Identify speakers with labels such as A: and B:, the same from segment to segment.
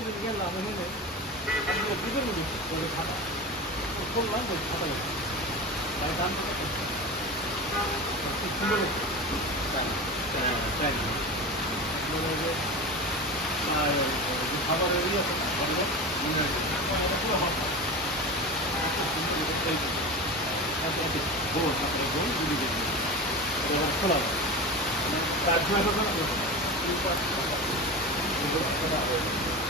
A: 그래서 이게 나무는 아주 믿음을 여기 받아. 손만 더 받아요. 날 담고 불러내. 자, 자, 자. 이거는 아, 이 가발을 이어서 가발로 문을 한번에 풀어하고 문을 이렇게 빼고 다시 이렇게 다 빼고 누리게 내가 풀어봐. 자, 그래서 그런 거. 이거 이거 풀어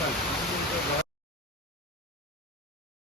B: Thank
A: you.